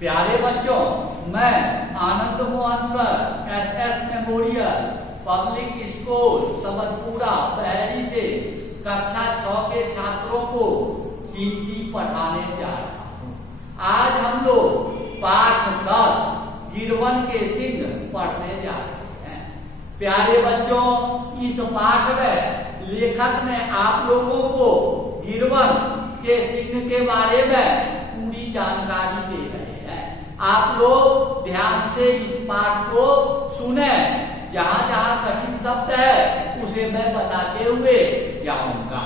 प्यारे बच्चों, मैं Anand Mohan sir SS memorial public school Sabatpura Bahari से कक्षा 6 के छात्रों को हिंदी पढ़ाने जा रहा हूँ। आज हम लोग पाठ 10 गिरवन के सिंह पढ़ने जा रहे हैं। प्यारे बच्चों, इस पाठ में लेखक ने आप लोगों को गिरवन के सिंह के बारे में पूरी जानकारी दे रहे हैं। आप लोग ध्यान से इस पाठ को सुने। जहां जहां कठिन शब्द है उसे मैं बताते हुए जाऊंगा।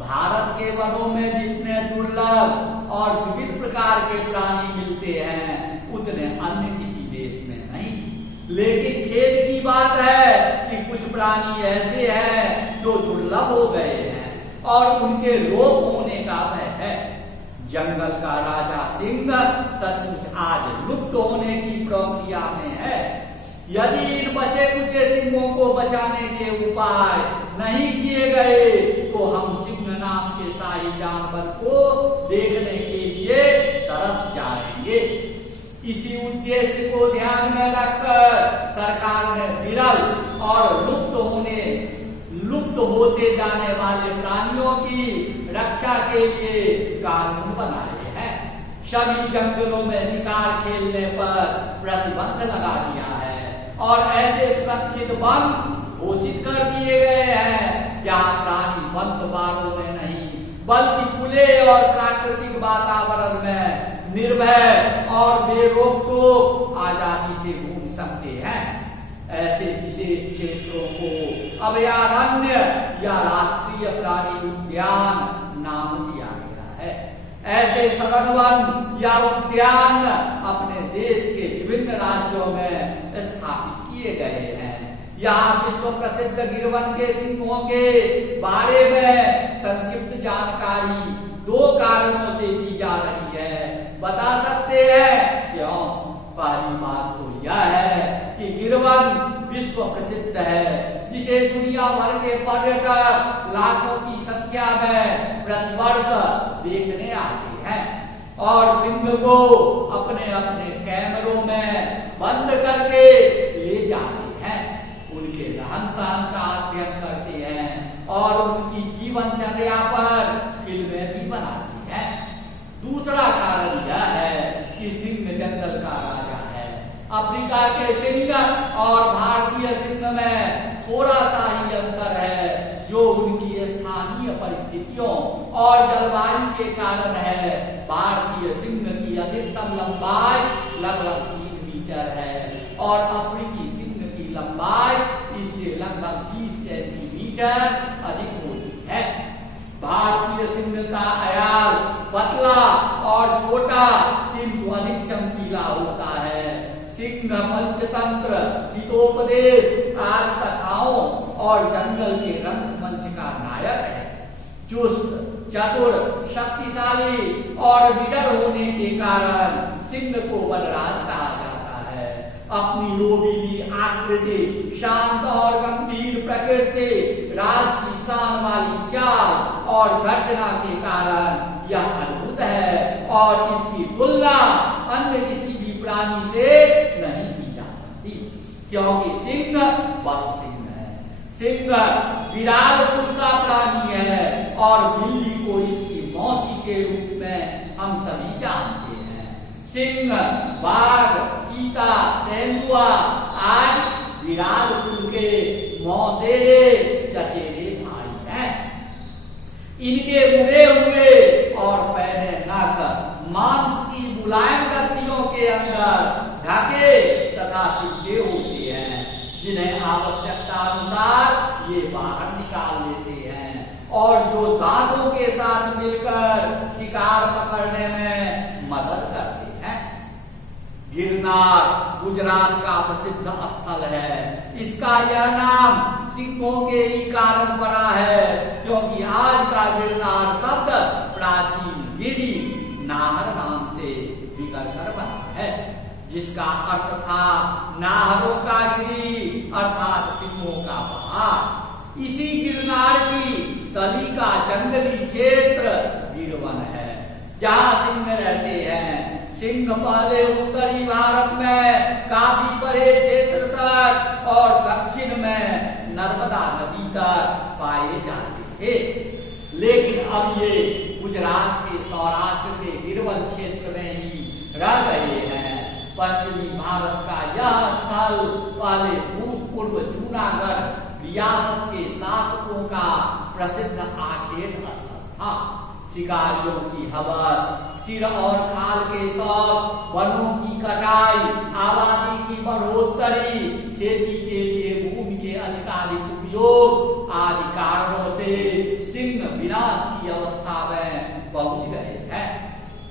भारत के वनों में जितने दुर्लभ और विविध प्रकार के प्राणी मिलते हैं उतने अन्य किसी देश में नहीं। लेकिन खेद की बात है कि कुछ प्राणी ऐसे हैं जो दुर्लभ हो गए हैं और उनके लोप होने का भय है। जंगल का राजा सिंह सचमुच आज लुप्त होने की प्रक्रिया में है। यदि इन बचे कुचे सिंहों को बचाने के उपाय नहीं किए गए तो हम सिंह नाम के शाही जानवर को देखने के लिए तरस जाएंगे। इसी उद्देश्य को ध्यान में रखकर सरकार ने विरल और लुप्त होते जाने वाले प्राणियों की रक्षा के लिए कानून बनाए हैं। सभी जंगलों में शिकार खेलने पर प्रतिबंध लगा दिया है और ऐसे सुरक्षित वन घोषित कर दिए गए हैं जहाँ प्राणी बंद बाड़ों में नहीं बल्कि खुले और प्राकृतिक वातावरण में निर्भय और बेरोक आजादी से घूम सकते हैं। ऐसे विशेष क्षेत्रों को अभयारण्य या राष्ट्रीय प्राणी उद्यान नाम दिया गया है। ऐसे सघन वन या उद्यान अपने देश के विभिन्न राज्यों में स्थापित किए गए हैं। यहाँ विश्व प्रसिद्ध गिरवन के सिंहों के बारे में संक्षिप्त जानकारी 2 कारणों से दी जा रही है। बता सकते हैं क्यों? पहली बात तो यह है कि गिरवन विश्व प्रसिद्ध है, जिसे दुनिया भर के पर्यटक लाखों की संख्या में प्रतिवर्ष देखने आते हैं और सिंह को अपने अपने कैमरों में बंद करके ले जाते हैं। उनके रहन सहन का अध्ययन करते हैं और उनकी जीवनचर्या पर फिल्में भी बनाती हैं। दूसरा कारण यह है कि सिंह जंगल का राजा है। अफ्रीका के सिंह और भारतीय सिंह में थोड़ा सा ही अंतर है, जो उनकी स्थानीय परिस्थितियों और जलवायु के कारण है। भारतीय सिंह की अधिकतम लंबाई लगभग 3 मीटर है और अफ्रीकी सिंह की लंबाई इससे लगभग 20 सेंटीमीटर अधिक होती है। भारतीय सिंह का अयाल पतला और छोटा किंतु अधिक चमकीला होता है। सिंह पंचतंत्र, हितोपदेश आदि कथाओं और जंगल के रंगमंच का नायक है। चुस्त, चतुर, शक्तिशाली और निडर होने के कारण सिंह को वनराज कहा जाता है। अपनी रोबीली आकृति, शांत और गंभीर प्रकृति, राजसी शान वाली चाल और गर्जना के कारण यह अद्भुत है और इसकी तुलना अन्य किसी भी प्राणी से नहीं की जा सकती, क्योंकि सिंह बस सिंह है। सिंह विराट कुल का प्राणी है और बिल्ली को इसकी मौसी के रूप में हम सभी जानते हैं। सिंह, बाघ, चीता, तेंदुआ आदि विराट कुल के मौसेरे चचेरे भाई हैं। इनके मुड़े हुए और पहने नख मांस की मुलायम ग्रंथियों के अंदर ढके तथा सिद्धे होते हैं, जिन्हें आवश्यकता अनुसार ये बाहर निकाल लेते हैं और जो दांतों के साथ मिलकर शिकार पकड़ने में मदद करते हैं। गिरनार गुजरात का प्रसिद्ध स्थल है। इसका यह नाम सिंहों के ही कारण पड़ा है, क्योंकि आज का गिरनार शब्द प्राचीन गिरी नाहर नाम से बिगड़कर बना है, जिसका अर्थ था नाहरों का गिरी अर्थात सिंहों का पहाड़। इसी गिरनार की तली का जंगली क्षेत्र गिरवन है, जहाँ सिंह रहते हैं। सिंह पहले उत्तरी भारत में काफी बड़े क्षेत्र तक और दक्षिण में नर्मदा नदी तक पाए जाते थे, लेकिन अब ये गुजरात के सौराष्ट्र के गिरवन क्षेत्र में ही रह गए हैं। पश्चिमी भारत का यह स्थल पहले भूतपूर्व जूनागढ़ रियासत के शासकों का प्रसिद्ध आखेट स्थल था। शिकारियों की हवस, सिर और खाल के शौक, वनों की कटाई, आबादी की बढ़ोतरी, खेती के लिए भूमि के अधिकारिक उपयोग आदि कारणों से सिंह विनाश की अवस्था में पहुंच गए हैं।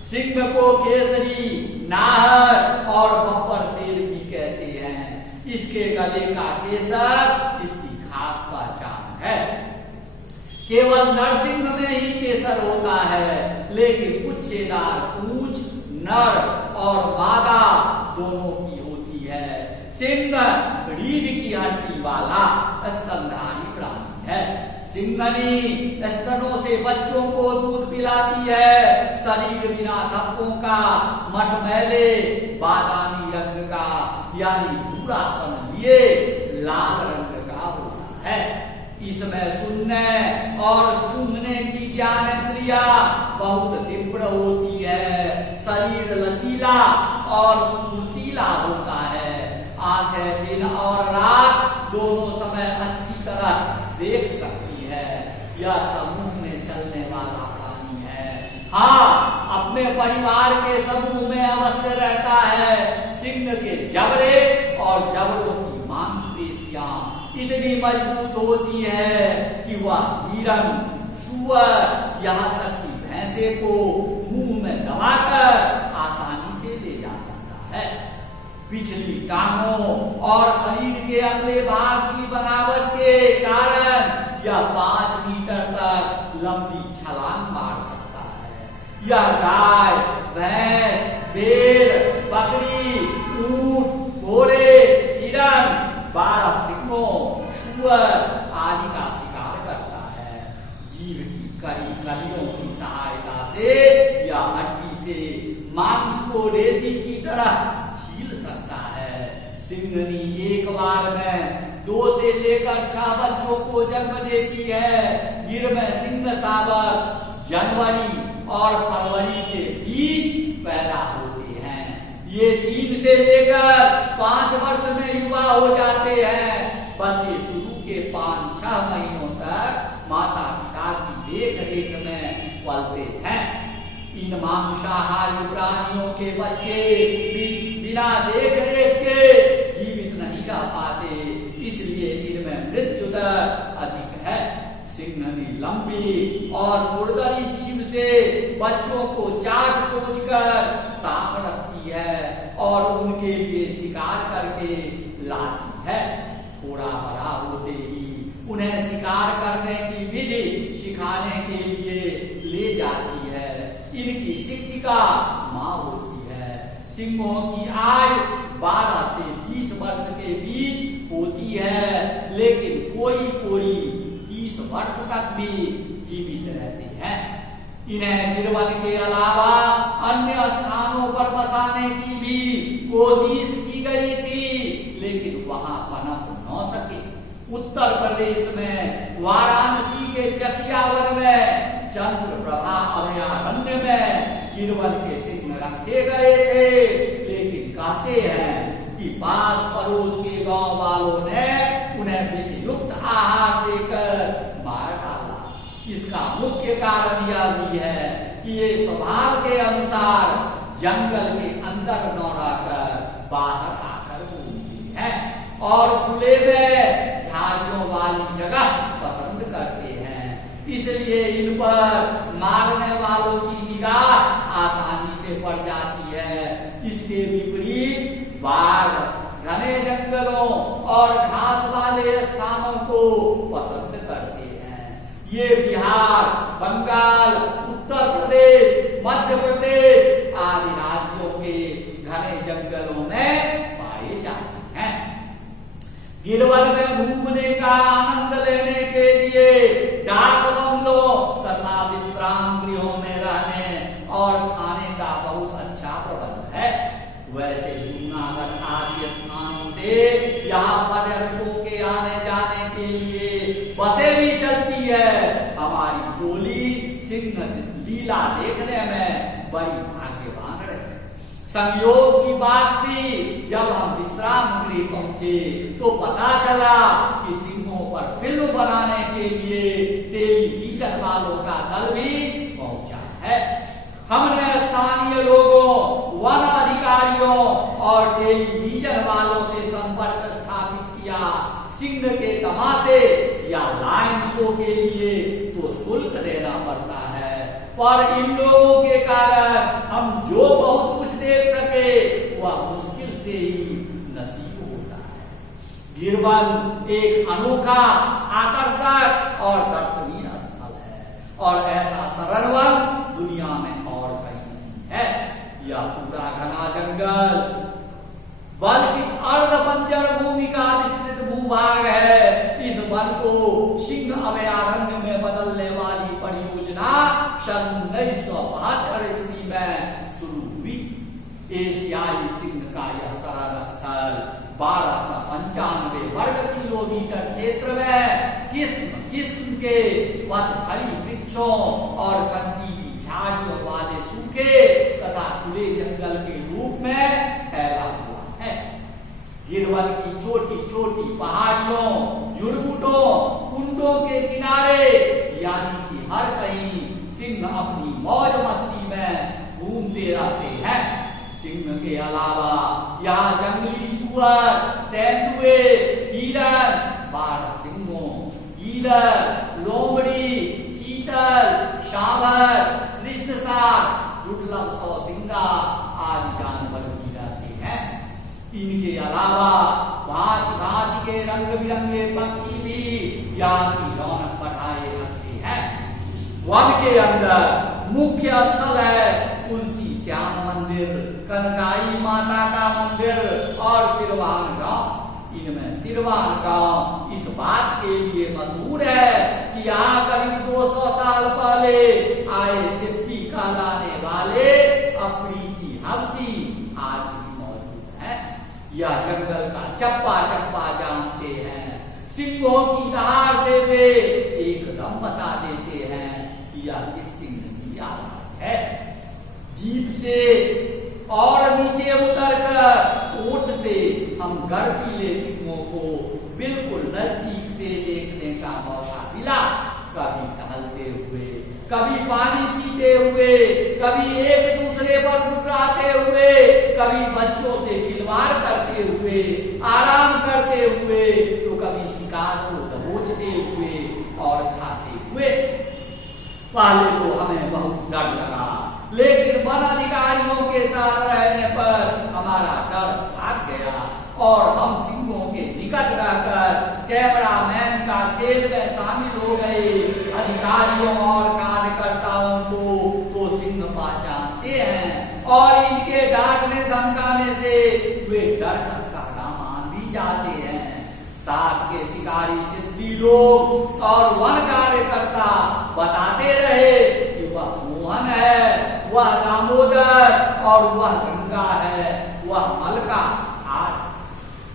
सिंह को केसरी, नाहर और बब्बर शेर भी कहते हैं। इसके गले का केसर इसकी खास पहचान है। केवल नरसिंह में ही केसर होता है, लेकिन गुच्छेदार पूंछ नर और मादा दोनों की होती है। सिंह रीढ़ की हड्डी वाला स्तनधारी प्राणी है। सिंघनी स्तनों से बच्चों को दूध पिलाती है। शरीर बिना धब्बों का, मटमैले बादामी रंग का यानी भूरापन लिए लाल रंग का होता है। इसमें सुनने और सूंघने की ज्ञानेंद्रिया बहुत तीव्र होती है। शरीर लचीला और फुर्तीला होता है। आंखें दिन और रात दोनों समय अच्छी तरह देख सकती है। यह समूह में चलने वाला प्राणी है। हाँ, अपने परिवार के समूह में अवश्य रहता है। सिंह के जबड़े और जबड़ों की मांसपेशियां इतनी मजबूत होती है कि वह हिरन, सूअर, यहाँ तक कि भैंसे को मुंह में दबाकर आसानी से ले जा सकता है। पिछली टांगों और शरीर के अगले भाग की बनावट के कारण यह 5 मीटर तक लंबी छलांग मार सकता है। यह गाय, भैंस, भेड़, बकरी, ऊंट, घोड़े, हिरन, 12 सिंहों, सूअर आदि का शिकार करता है। जीव की कड़ी कलियों की सहायता से या हड्डी से मांस को रेती की तरह छील सकता है। सिंघनी एक बार में 2 से लेकर 6 बच्चों को जन्म देती है। गिर में सिंह शावक जनवरी और फरवरी के बीच पैदा होते हैं। ये 3 से लेकर 5 वर्ष में युवा हो जाते हैं। बच्चे शुरू के 5-6 महीनों तक माता पिता की देख रेख में पलते हैं। इन मांसाहारी प्राणियों के बच्चे बिना देख रेख के जीवित नहीं रह पाते, इसलिए इनमें मृत्यु दर अधिक है। सिंघनी लंबी और खुरदरी जीभ से बच्चों को चाट पोंछ कर साफ रखती है और उनके लिए शिकार करके लाती है। थोड़ा बड़ा होते ही उन्हें शिकार करने की विधि सिखाने के लिए ले जाती है। इनकी शिक्षिका माँ होती है। सिंहों की आयु 12 से 20 वर्ष के बीच होती है, लेकिन कोई 30 वर्ष तक भी जीवित रहते हैं। इन्हें गिरवन के अलावा अन्य स्थानों पर बसाने की भी कोशिश की गई थी, लेकिन वहां पनप न सके। उत्तर प्रदेश में वाराणसी के चकियावन में चंद्रप्रभा अभयारण्य में गिरवन के सिंह रखे गए थे, लेकिन कहते हैं कि पास पड़ोस के गांव वालों ने उन्हें विषयुक्त आहार देकर मार डाला। इसका मुख्य कारण यह भी है कि ये स्वभाव के अनुसार जंगल के अंदर न रहकर बाहर आकर घूमते हैं और खुले में झाड़ियों वाली जगह पसंद करते हैं। इसलिए इन पर मारने वालों की निगाह आसानी से पड़ जाती है। इसके विपरीत बाघ घने जंगलों और घास वाले स्थानों को पसंद करते हैं। ये बिहार, बंगाल, उत्तर प्रदेश, मध्य प्रदेश आदि राज्यों के घने जंगलों में पाए जाते हैं। गिरवन में घूमने का आनंद लेने के लिए डाक बंगलों तथा विश्राम गृहों में रहने और खाने का बहुत अच्छा प्रबंध है। वैसे जूनागढ़ आदि स्थानों से यहाँ पर्यटकों के आने जाने के लिए बसें भी चलती है। हमारी टोली सिंह लीला देखने में बड़ी भाग्यवान रही। संयोग की बात थी, जब हम विश्राम गृह पहुंचे तो पता चला कि सिंहों पर फिल्म बनाने के लिए टेलीविजन वालों का दल भी पहुंचा है। हमने स्थानीय लोगों, वन अधिकारियों और टेलीविजन वालों से संपर्क स्थापित किया। सिंह के तमाशे या लाइन शो के लिए तो शुल्क देना पड़ता है, पर इन लोगों के कारण हम जो बहुत कुछ देख सके वह मुश्किल से ही नसीब होता है। गिरवन एक अनोखा, आकर्षक और दर्शनीय स्थल है और ऐसा सरल वन दुनिया में और कहीं नहीं है। यह पूरा घना जंगल बल्कि अर्ध बंजर भूमि का विस्तृत भूभाग है। इस वन को सिंह अभयारण्य में बदलने वाली परियोजना सन 1972 ईस्वी में शुरू हुई। एशियाई सिंह का यह शरण स्थल 1295 वर्ग किलोमीटर क्षेत्र में किस्म के पथरी वृक्षों और कंटीली झाड़ियों वाले सूखे तथा खुले जंगल के रूप में फैला हुआ है। गिरवन की छोटी छोटी पहाड़ियों, झुरमुटों, कुंडों के किनारे यानी कि हर कहीं सिंह अपनी मौज मस्ती में घूमते रहते हैं। सिंह के अलावा यहाँ जंगली सुअर, तेंदुए, हिरण, बारहसिंगों, गीदड़, लोमड़ी, चीतल, सांभर, कृष्णसार, दुर्लभ सौसिंगा आदि जानवर भी रहते हैं। इनके अलावा भांति भांति के रंग बिरंगे पक्षी भी यहाँ की रौनक बढ़ाए रखते हैं। वन के अंदर मुख्य स्थल है तुलसी श्याम मंदिर, कनकाई माता का मंदिर और सिरवान गांव। इनमें सिरवान गांव इस बात के लिए मशहूर है कि यहाँ करीब 200 साल पहले आए सिद्धि कहलाने वाले अफ्रीकी हबशी आज भी मौजूद है। यह जंगल का चप्पा चप्पा जानते हैं। सिंहों की दहाड़ से वे एकदम बता देते हैं कि यह किस सिंह की आवाज है। जीप से और नीचे उतरकर ऊंट से हम गर्दीले सिंहों को बिल्कुल नजदीक से देखने का मौका मिला। कभी टहलते हुए, कभी पानी पीते हुए, कभी एक दूसरे पर टकराते हुए, कभी बच्चों से खिलवाड़ करते हुए, आराम करते हुए, तो कभी शिकार को दबोचते हुए और खाते हुए। पहले तो हमें बहुत डर लगा, लेकिन वन अधिकारियों के साथ रहने पर हमारा डर भाग गया और हम सिंहों के निकट रहकर कैमरामैन का खेल में शामिल हो गए। अधिकारियों और कार्यकर्ताओं को तो सिंह पहचानते हैं और इनके डांटने धमकाने से वे डर का मान भी जाते हैं। साथ के शिकारी सिद्धि लोग और वन कार्यकर्ता बताते रहे कि वह मोहन है, वह दामोदर और वह गंगा है, वह मलका।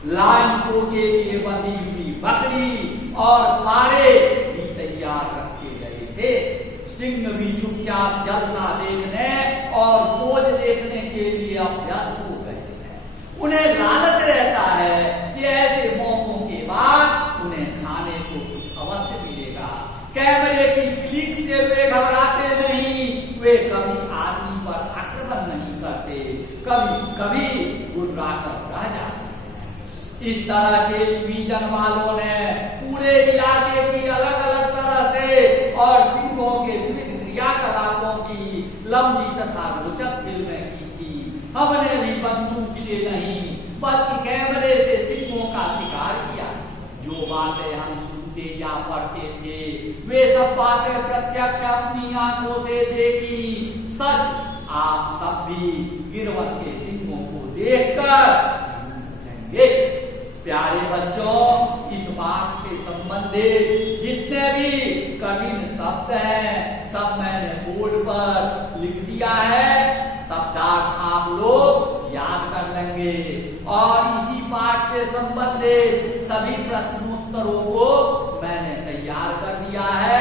लाइन शो के लिए बंधी हुई बकरी और पारे भी तैयार रखे गए थे। सिंह भी चुपचाप जलसा देखने और पोज देखने के लिए अभ्यस्त हो गए हैं। उन्हें लालच रहता है कि ऐसे मौकों के बाद उन्हें खाने को कुछ अवश्य मिलेगा। कैमरे की क्लिक से वे घबराते नहीं, वे कभी आदमी पर आक्रमण नहीं करते, कभी कभी गुर्राकर रह जाते। इस तरह टेलीविजन वालों ने पूरे इलाके की अलग अलग तरह से और सिंहों के विविध क्रियाकलापों की लंबी तथा रोचक फिल्में की थी। हमने भी बंदूक से नहीं बल्कि कैमरे से सिंहों का शिकार किया। जो बातें हम सुनते या पढ़ते थे वे सब बातें प्रत्यक्ष अपनी आंखों से देखी। सच आप सब भी गिरवन के सिंहों को देखकर झूमेंगे। प्यारे बच्चों, इस बात से संबंधित जितने भी कठिन शब्द हैं सब मैंने बोर्ड पर लिख दिया है। शब्दार्थ आप लोग याद कर करेंगे और इसी पाठ से संबंधित सभी प्रश्नोत्तरों को मैंने तैयार कर दिया है।